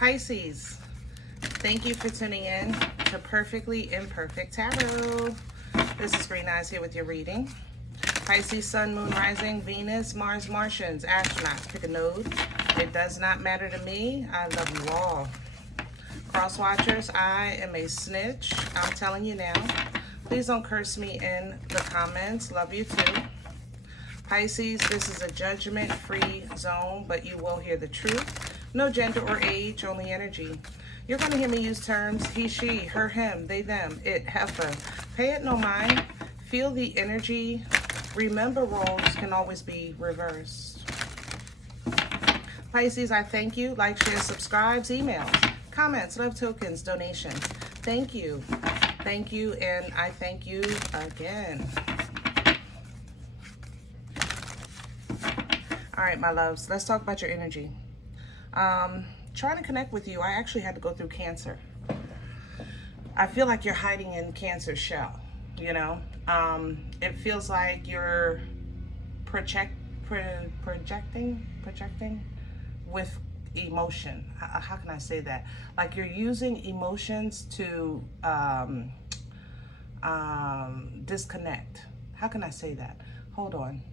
Pisces, thank you for tuning in to Perfectly Imperfect Tarot. This is Green Eyes here with your reading. Pisces, Sun, Moon, Rising, Venus, Mars, Martians, Astronaut. Pick a node. It does not matter to me. I love you all. Cross watchers, I am a snitch. I'm telling you now. Please don't curse me in the comments. Love you too. Pisces, this is a judgment-free zone, but you will hear the truth. No gender or age, only energy. You're going to hear me use terms he, she, her, him, they, them, it, heifer. Pay it no mind. Feel the energy. Remember, roles can always be reversed. Pisces, I thank you. Like, share, subscribes, emails, comments, love tokens, donations. Thank you. Thank you, and I thank you again. All right, my loves, let's talk about your energy. Trying to connect with you, I actually had to go through Cancer. I feel like you're hiding in Cancer's shell, you know? It feels like you're projecting with emotion. How can I say that? Like you're using emotions to disconnect. How can I say that? Hold on.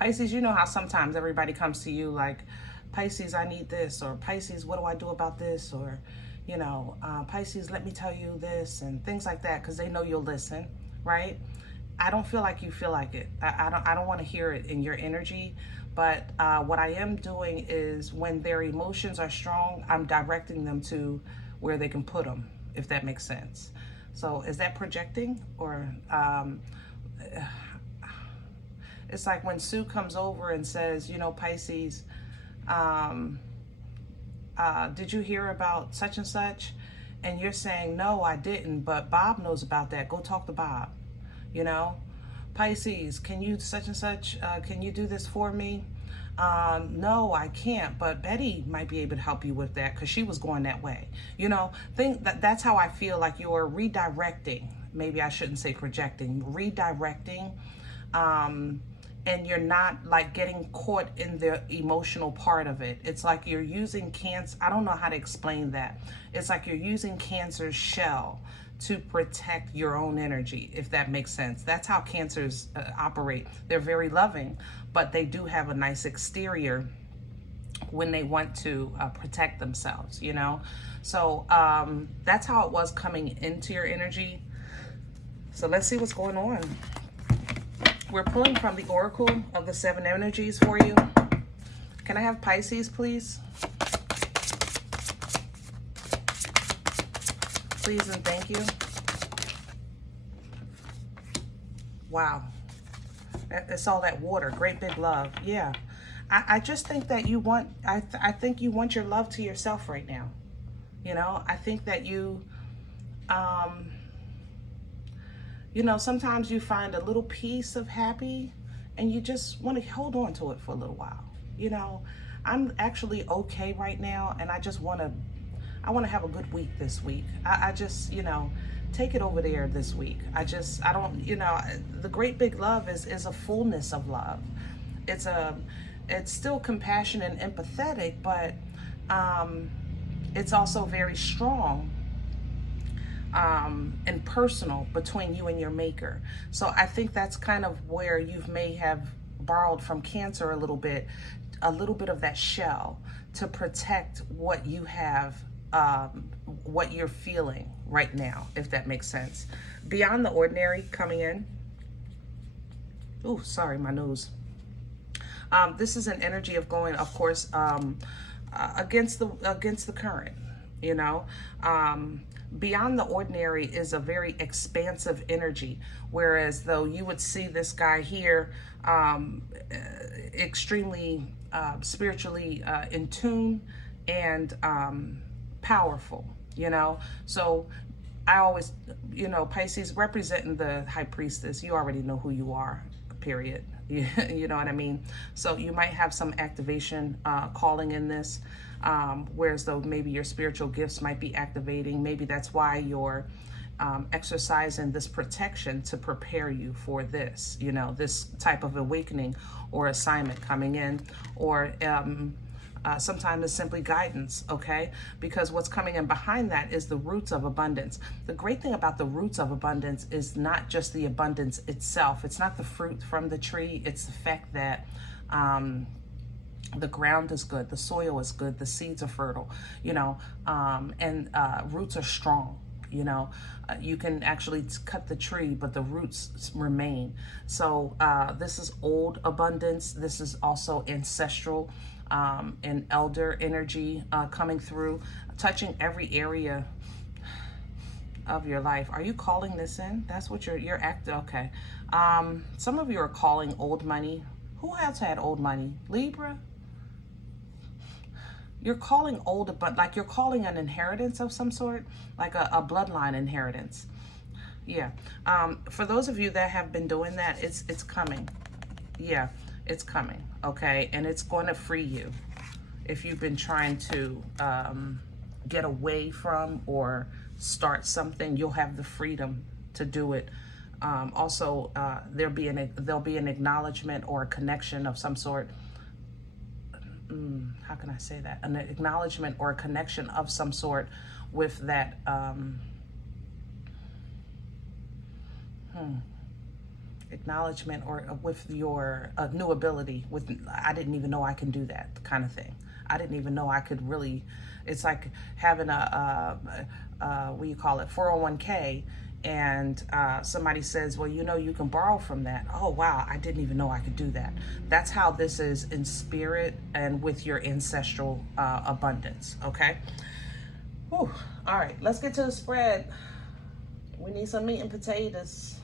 Pisces, you know how sometimes everybody comes to you like, Pisces, I need this, or Pisces, what do I do about this, or, you know, Pisces, let me tell you this, and things like that, because they know you'll listen, right? I don't feel like you feel like it. I don't want to hear it in your energy, but what I am doing is when their emotions are strong, I'm directing them to where they can put them, if that makes sense. So is that projecting, or it's like when Sue comes over and says, you know, Pisces, did you hear about such and such? And you're saying, no, I didn't, but Bob knows about that. Go talk to Bob, you know? Pisces, can you such and such, can you do this for me? No, I can't, but Betty might be able to help you with that because she was going that way. You know, that's how I feel like you're redirecting. Maybe I shouldn't say projecting, redirecting. And you're not like getting caught in the emotional part of it. It's like you're using Cancer. I don't know how to explain that. It's like you're using Cancer's shell to protect your own energy, if that makes sense. That's how Cancers operate. They're very loving, but they do have a nice exterior when they want to protect themselves, you know? So that's how it was coming into your energy. So let's see what's going on. We're pulling from the Oracle of the Seven Energies for you. Can I have Pisces, please? Please and thank you. Wow. It's all that water. Great big love. Yeah. I just think that you want, I think you want your love to yourself right now. You know, I think that you, you know, sometimes you find a little piece of happy and you just want to hold on to it for a little while. You know, I'm actually okay right now, and I just want to, have a good week this week. I just, you know, take it over there this week. I don't, you know, the great big love is a fullness of love. It's still compassionate and empathetic, but it's also very strong and personal between you and your maker. So I think that's kind of where you may have borrowed from Cancer a little bit of that shell to protect what you have, what you're feeling right now, if that makes sense. Beyond the ordinary coming in. Oh, sorry, my nose. This is an energy of going, of course, against the current, you know. Beyond the ordinary is a very expansive energy, whereas though you would see this guy here extremely spiritually in tune and powerful, you know. So I always, you know, Pisces representing the High Priestess, you already know who you are, period. You know what I mean? So you might have some activation calling in this. Whereas though maybe your spiritual gifts might be activating. Maybe that's why you're exercising this protection to prepare you for this, you know, this type of awakening or assignment coming in. Or Sometimes it's simply guidance, okay? Because what's coming in behind that is the roots of abundance. The great thing about the roots of abundance is not just the abundance itself. It's not the fruit from the tree. It's the fact that the ground is good, the soil is good, the seeds are fertile, you know, and roots are strong. You know, you can actually cut the tree, but the roots remain. So this is old abundance. This is also ancestral and elder energy coming through, touching every area of your life. Are you calling this in? That's what you're acting. Okay. Some of you are calling old money. Who has had old money? Libra? You're calling old, but like you're calling an inheritance of some sort, like a bloodline inheritance. Yeah. For those of you that have been doing that, it's coming. Yeah, it's coming. Okay. And it's going to free you. If you've been trying to get away from or start something, you'll have the freedom to do it. Also, there'll be an acknowledgement or a connection of some sort. How can I say that? An acknowledgement or a connection of some sort with that acknowledgement or with your new ability. With I didn't even know I can do that kind of thing. I didn't even know I could really. It's like having a what do you call it, 401k, and somebody says, well, you know, you can borrow from that. Oh, wow, I didn't even know I could do that. That's how this is in spirit and with your ancestral abundance, okay? Whew. All right, let's get to the spread. We need some meat and potatoes.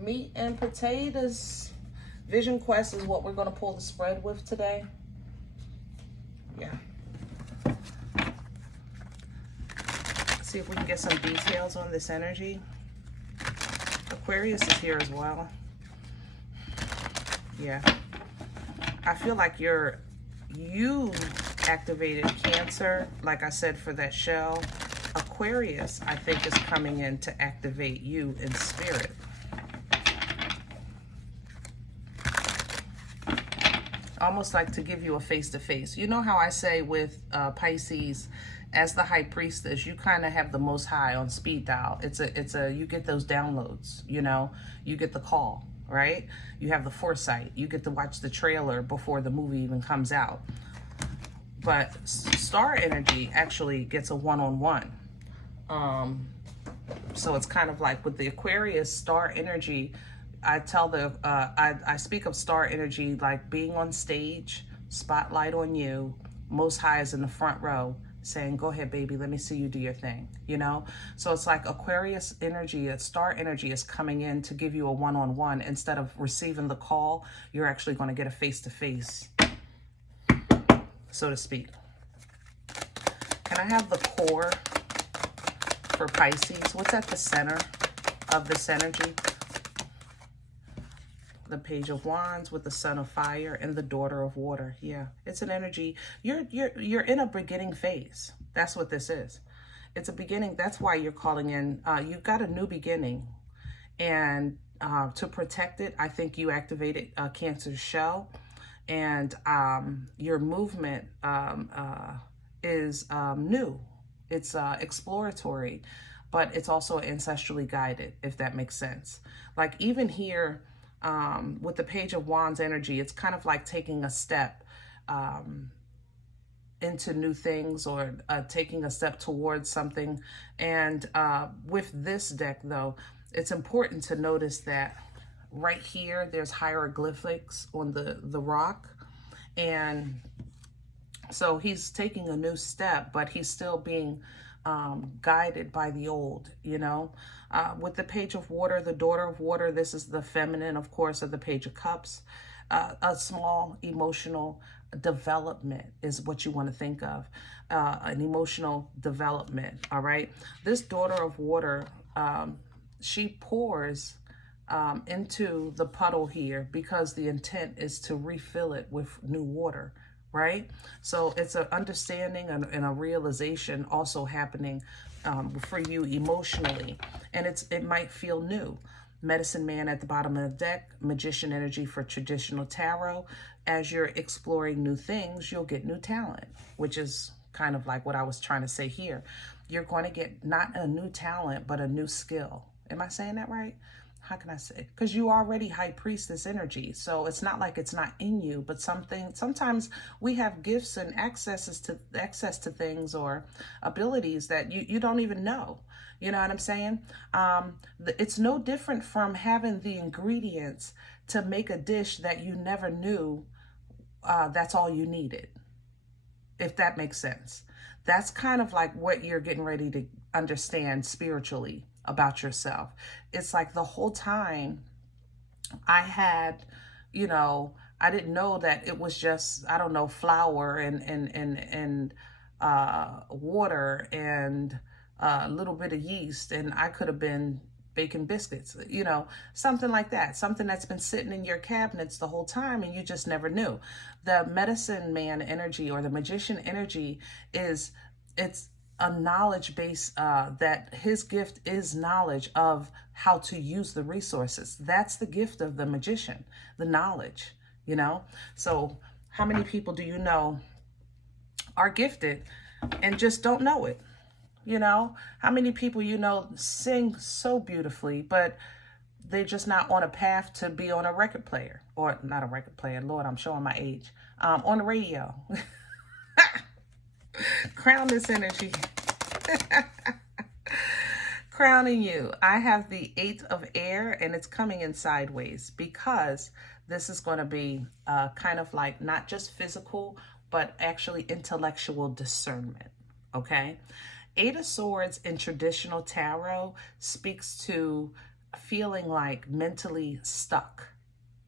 Meat and potatoes. Vision Quest is what we're going to pull the spread with today. Yeah. See if we can get some details on this energy. Aquarius is here as well. Yeah. I feel like you activated Cancer, like I said, for that shell. Aquarius, I think, is coming in to activate you in spirit. Almost like to give you a face-to-face. You know how I say with Pisces, as the high priestess, you kind of have the most high on speed dial. You get those downloads, you know, you get the call, right? You have the foresight. You get to watch the trailer before the movie even comes out. But star energy actually gets a one-on-one. So it's kind of like with the Aquarius star energy, I speak of star energy like being on stage, spotlight on you, most high is in the front row, saying, go ahead, baby, let me see you do your thing, you know? So it's like Aquarius energy, star energy is coming in to give you a one-on-one. Instead of receiving the call, you're actually going to get a face-to-face, so to speak. Can I have the core for Pisces? What's at the center of this energy? The Page of Wands with the Son of Fire and the Daughter of Water. Yeah, it's an energy. You're in a beginning phase. That's what this is. It's a beginning. That's why you're calling in. You've got a new beginning, and to protect it, I think you activated Cancer's shell, and your movement is new. It's exploratory, but it's also ancestrally guided, if that makes sense. Like even here. With the Page of Wands energy, it's kind of like taking a step into new things, or taking a step towards something. And with this deck, though, it's important to notice that right here, there's hieroglyphics on the rock. And so he's taking a new step, but he's still being guided by the old, you know. With the Page of Water, the Daughter of Water, this is the feminine, of course, of the Page of Cups. A small emotional development is what you want to think of. An emotional development, all right? This Daughter of Water, she pours into the puddle here because the intent is to refill it with new water, right? So it's an understanding and a realization also happening for you emotionally, and it might feel new. Medicine Man at the bottom of the deck, Magician energy for traditional tarot, as you're exploring new things, you'll get new talent, which is kind of like what I was trying to say here. You're going to get not a new talent, but a new skill. Am I saying that right? How can I say? Because you already high priestess energy. So it's not like it's not in you, but sometimes we have gifts and access to things or abilities that you don't even know. You know what I'm saying? It's no different from having the ingredients to make a dish that you never knew that's all you needed, if that makes sense. That's kind of like what you're getting ready to understand spiritually about yourself. It's like the whole time I had, I didn't know that it was just, I don't know, flour and water and a little bit of yeast, and I could have been baking biscuits, something like that, something that's been sitting in your cabinets the whole time and you just never knew. The medicine man energy or the magician energy it's a knowledge base, that his gift is knowledge of how to use the resources. That's the gift of the magician, the knowledge, So how many people do you know are gifted and just don't know it? How many people sing so beautifully, but they're just not on a path to be on a record player, or not a record player, Lord, I'm showing my age, on the radio. Crown this energy. Crowning you. I have the 8 of air, and it's coming in sideways because this is going to be kind of like not just physical, but actually intellectual discernment. Okay. 8 of Swords in traditional tarot speaks to feeling like mentally stuck.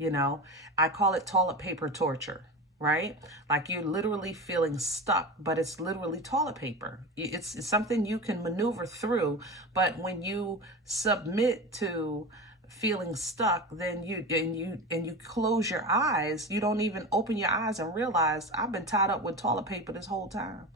I call it toilet paper torture, right? Like you're literally feeling stuck, but it's literally toilet paper. It's something you can maneuver through, but when you submit to feeling stuck, then you close your eyes. You don't even open your eyes and realize I've been tied up with toilet paper this whole time.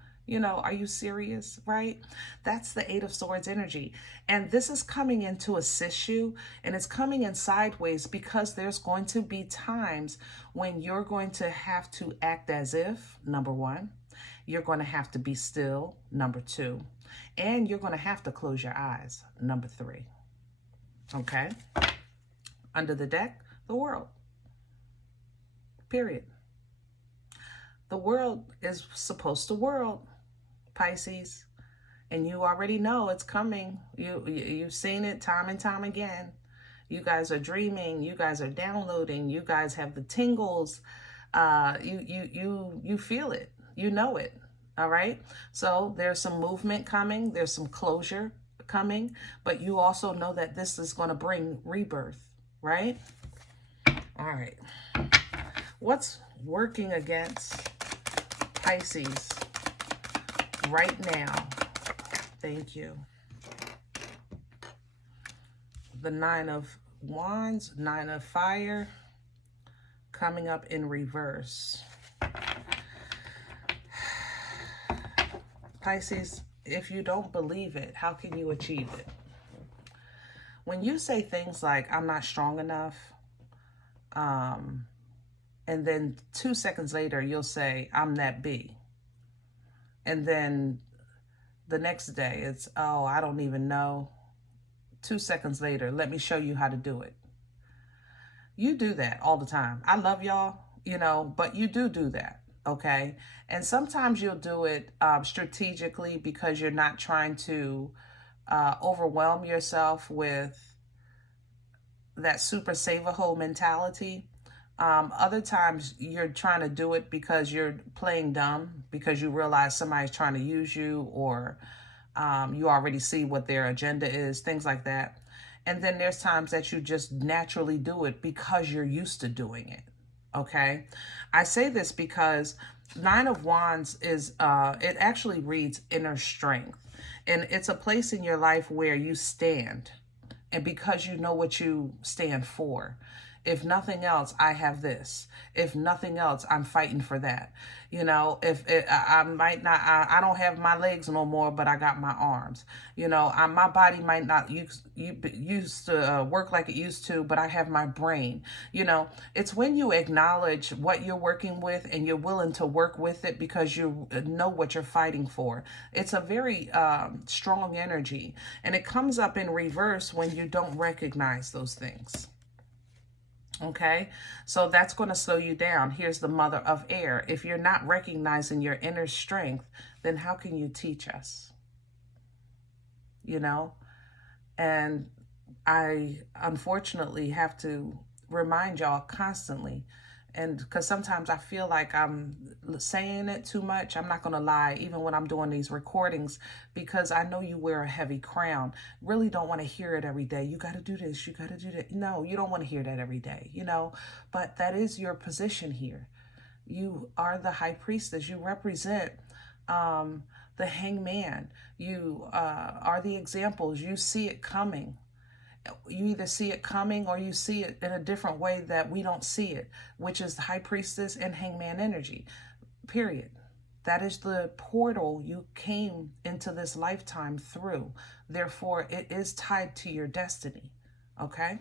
Are you serious, right? That's the 8 of Swords energy. And this is coming in to assist you, and it's coming in sideways because there's going to be times when you're going to have to act as if, number 1, you're going to have to be still, number 2, and you're going to have to close your eyes, number 3. Okay? Under the deck, the world. Period. The world is supposed to whirl, Pisces, and you already know it's coming. You've seen it time and time again. You guys are dreaming. You guys are downloading. You guys have the tingles. You feel it. You know it. All right. So there's some movement coming. There's some closure coming, but you also know that this is going to bring rebirth, right? All right. What's working against Pisces right now? Thank you. The 9 of Wands, 9 of Fire, coming up in reverse. Pisces, if you don't believe it, how can you achieve it? When you say things like, I'm not strong enough, and then 2 seconds later, you'll say, I'm that B. And then the next day, it's, oh, I don't even know. 2 seconds later, let me show you how to do it. You do that all the time. I love y'all, but you do that, okay? And sometimes you'll do it strategically because you're not trying to overwhelm yourself with that super save-a-hole mentality. Other times you're trying to do it because you're playing dumb, because you realize somebody's trying to use you, or you already see what their agenda is, things like that. And then there's times that you just naturally do it because you're used to doing it, okay? I say this because 9 of Wands is, it actually reads inner strength. And it's a place in your life where you stand. And because you know what you stand for, If nothing else, I have this. If nothing else, I'm fighting for that. You know, if it, I might not, I don't have my legs no more, but I got my arms. You know, my body might not used to work like it used to, but I have my brain. You know, it's when you acknowledge what you're working with and you're willing to work with it because you know what you're fighting for. It's a very strong energy, and it comes up in reverse when you don't recognize those things. Okay, so that's going to slow you down. Here's the mother of air. If you're not recognizing your inner strength, then how can you teach us? You know, and I unfortunately have to remind y'all constantly, and because sometimes I feel like I'm saying it too much. I'm not going to lie, even when I'm doing these recordings, because I know you wear a heavy crown. Really don't want to hear it every day. You got to do this. You got to do that. No, you don't want to hear that every day, you know, but that is your position here. You are the high priestess. You represent the hangman. You are the examples. You see it coming. You either see it coming or you see it in a different way that we don't see it, which is the high priestess and hangman energy, period. That is the portal you came into this lifetime through. Therefore, it is tied to your destiny, okay?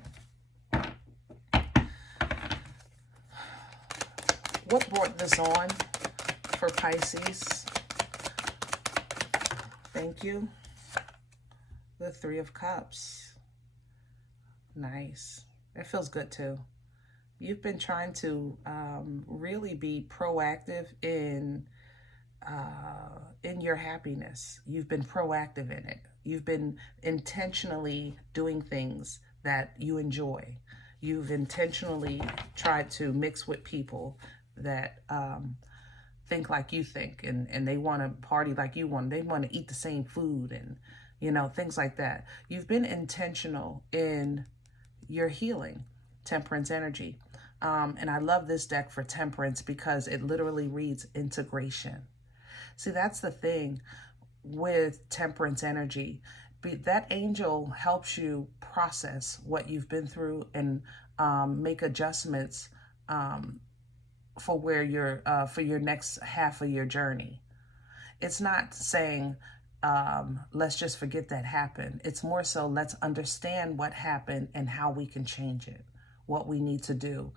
What brought this on for Pisces? Thank you. The Three of Cups. Nice. It feels good too. You've been trying to really be proactive in your happiness. You've been proactive in it. You've been intentionally doing things that you enjoy. You've intentionally tried to mix with people that think like you think, and they want to party like you want. They want to eat the same food, and you know, things like that. You've been intentional in your healing, temperance energy. And I love this deck for temperance because it literally reads integration. See, that's the thing with temperance energy. That angel helps you process what you've been through and make adjustments for where you're for your next half of your journey. It's not saying let's just forget that happened. It's more so let's understand what happened and how we can change it, what we need to do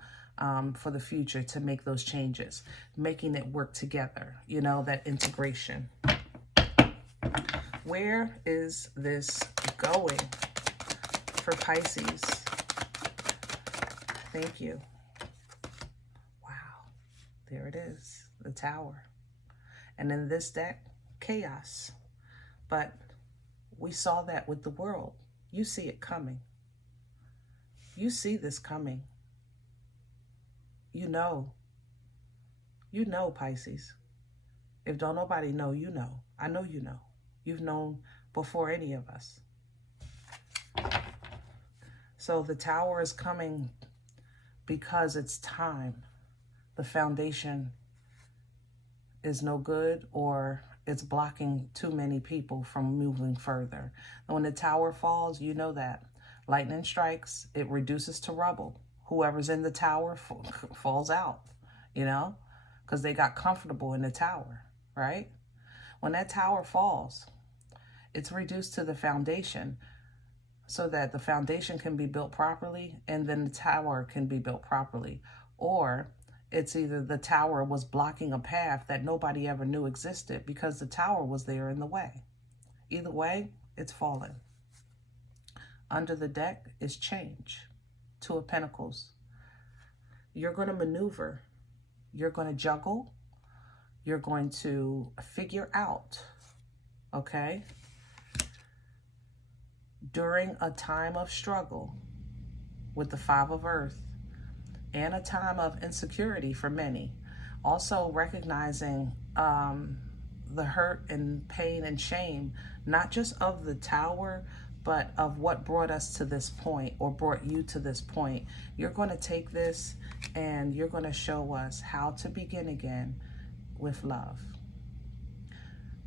for the future to make those changes, making it work together, you know, that integration. Where is this going for Pisces? Thank you. Wow, there it is, the Tower. And in this deck, chaos. But we saw that with the world. You see it coming. You see this coming. You know. You know, Pisces. If don't nobody know, you know. I know you know. You've known before any of us. So the Tower is coming because it's time. The foundation is no good, or it's blocking too many people from moving further. And when the Tower falls, you know that. Lightning strikes, it reduces to rubble. Whoever's in the Tower falls out, you know, because they got comfortable in the Tower, right? When that Tower falls, it's reduced to the foundation so that the foundation can be built properly and then the Tower can be built properly. Or it's either the Tower was blocking a path that nobody ever knew existed because the Tower was there in the way. Either way, it's fallen. Under the deck is change. Two of Pentacles. You're going to maneuver. You're going to juggle. You're going to figure out, okay? During a time of struggle with the Five of Earth, and a time of insecurity for many. Also recognizing the hurt and pain and shame, not just of the Tower, but of what brought us to this point or brought you to this point. You're going to take this and you're going to show us how to begin again with love.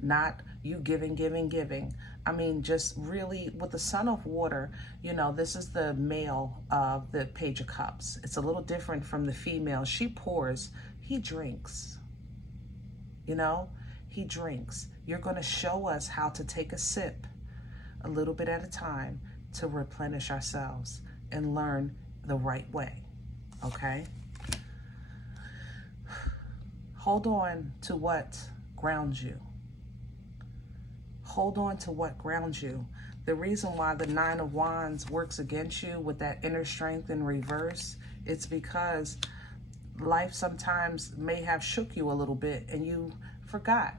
not you giving, giving, giving. I mean, just really with the Son of Water, you know, this is the male of the Page of Cups. It's a little different from the female. She pours, he drinks. You know, he drinks. You're going to show us how to take a sip, a little bit at a time, to replenish ourselves and learn the right way. Okay? Hold on to what grounds you. Hold on to what grounds you. The reason why the Nine of Wands works against you with that inner strength in reverse, it's because life sometimes may have shook you a little bit and you forgot.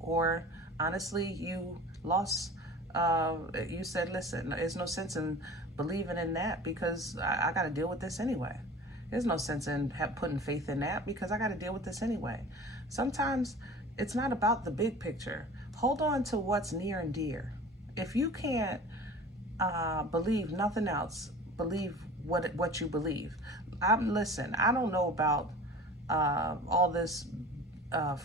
Or honestly, you lost, you said, listen, there's no sense in believing in that because I got to deal with this anyway. There's no sense in putting faith in that because I got to deal with this anyway. Sometimes it's not about the big picture. Hold on to what's near and dear. If you can't believe nothing else, believe what you believe. Listen, I don't know about all this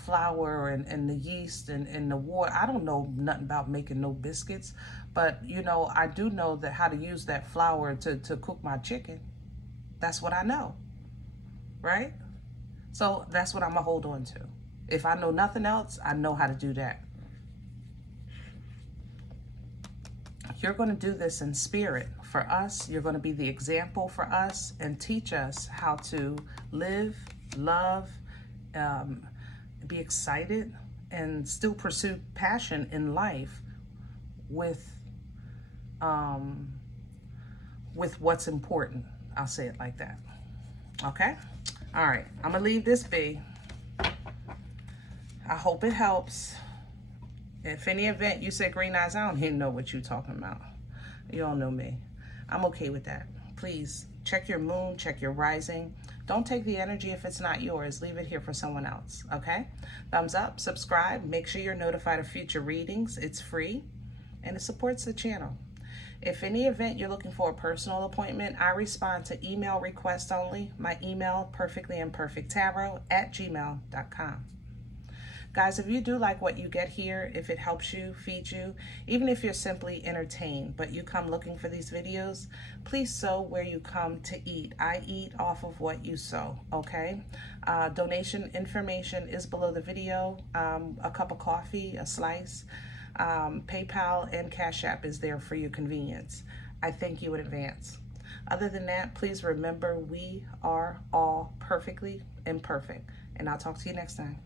flour and the yeast and the water. I don't know nothing about making no biscuits, but you know, I do know that how to use that flour to cook my chicken. That's what I know, right? So that's what I'm gonna hold on to. If I know nothing else, I know how to do that. You're going to do this in spirit for us. You're going to be the example for us and teach us how to live, love, be excited, and still pursue passion in life with what's important. I'll say it like that. Okay? All right. I'm going to leave this be. I hope it helps. If any event you said green eyes, I don't even know what you're talking about. You don't know me. I'm okay with that. Please check your moon, check your rising. Don't take the energy if it's not yours. Leave it here for someone else, okay? Thumbs up, subscribe. Make sure you're notified of future readings. It's free and it supports the channel. If any event you're looking for a personal appointment, I respond to email requests only. My email, perfectlyimperfecttarot@gmail.com. Guys, if you do like what you get here, if it helps you, feeds you, even if you're simply entertained, but you come looking for these videos, please sow where you come to eat. I eat off of what you sow, okay? Donation information is below the video. A cup of coffee, a slice, PayPal and CashApp is there for your convenience. I thank you in advance. Other than that, please remember we are all perfectly imperfect. And I'll talk to you next time.